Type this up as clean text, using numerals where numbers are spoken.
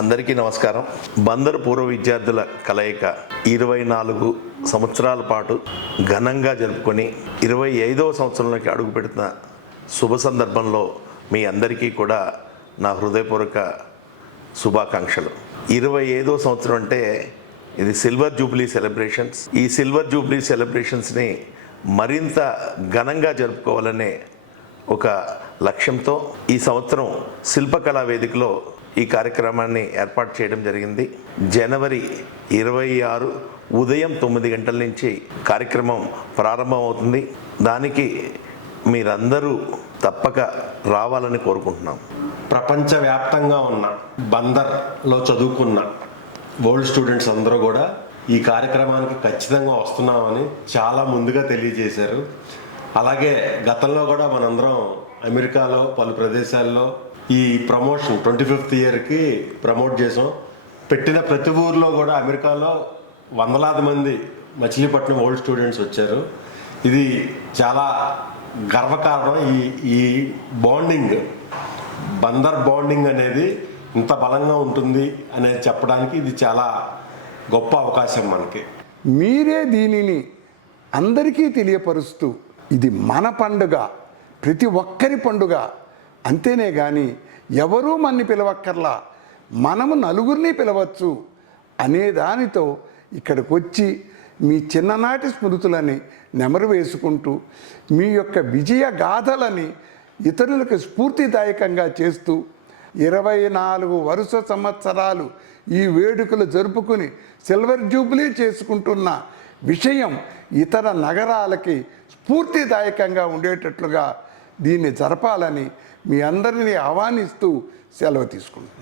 అందరికీ నమస్కారం. బందరు పూర్వ విద్యార్థుల కలయిక 24 సంవత్సరాల పాటు ఘనంగా జరుపుకొని 25వ సంవత్సరంలోకి అడుగుపెడుతున్న శుభ సందర్భంలో మీ అందరికీ కూడా నా హృదయపూర్వక శుభాకాంక్షలు. 25వ సంవత్సరం అంటే ఇది సిల్వర్ జూబ్లీ సెలబ్రేషన్స్. ఈ సిల్వర్ జూబ్లీ సెలబ్రేషన్స్ని మరింత ఘనంగా జరుపుకోవాలనే ఒక లక్ష్యంతో ఈ సంవత్సరం శిల్పకళా వేదికలో ఈ కార్యక్రమాన్ని ఏర్పాటు చేయడం జరిగింది. జనవరి 26 ఉదయం 9 గంటల నుంచి కార్యక్రమం ప్రారంభమవుతుంది. దానికి మీరందరూ తప్పక రావాలని కోరుకుంటున్నాం. ప్రపంచవ్యాప్తంగా ఉన్న బందర్లో చదువుకున్న ఓల్డ్ స్టూడెంట్స్ అందరూ కూడా ఈ కార్యక్రమానికి ఖచ్చితంగా వస్తున్నామని చాలా ముందుగా తెలియజేశారు. అలాగే గతంలో కూడా మనందరం అమెరికాలో పలు ప్రదేశాల్లో ఈ ప్రమోషన్ 25th ఇయర్కి ప్రమోట్ చేసాం. పెట్టిన ప్రతి ఊర్లో కూడా అమెరికాలో వందలాది మంది మచిలీపట్నం ఓల్డ్ స్టూడెంట్స్ వచ్చారు. ఇది చాలా గర్వకారణం. ఈ బాండింగ్, బందర్ బాండింగ్ అనేది ఇంత బలంగా ఉంటుంది అనేది చెప్పడానికి ఇది చాలా గొప్ప అవకాశం మనకి. మీరే దీనిని అందరికీ తెలియపరుస్తూ ఇది మన పండుగ, ప్రతి ఒక్కరి పండుగ, అంతేనే కానీ ఎవరూ మన్ని పిలవక్కర్లా, మనము నలుగురిని పిలవచ్చు అనే దానితో ఇక్కడికి వచ్చి మీ చిన్ననాటి స్మృతులని నెమరు వేసుకుంటూ మీ యొక్క విజయ గాథలని ఇతరులకు స్ఫూర్తిదాయకంగా చేస్తూ 24 వరుస సంవత్సరాలు ఈ వేడుకలు జరుపుకుని సిల్వర్ జూబ్లీ చేసుకుంటున్న విషయం ఇతర నగరాలకి స్ఫూర్తిదాయకంగా ఉండేటట్లుగా దీన్ని జరపాలని మీ అందరినీ ఆహ్వానిస్తూ సెలవు తీసుకుంటున్నాను.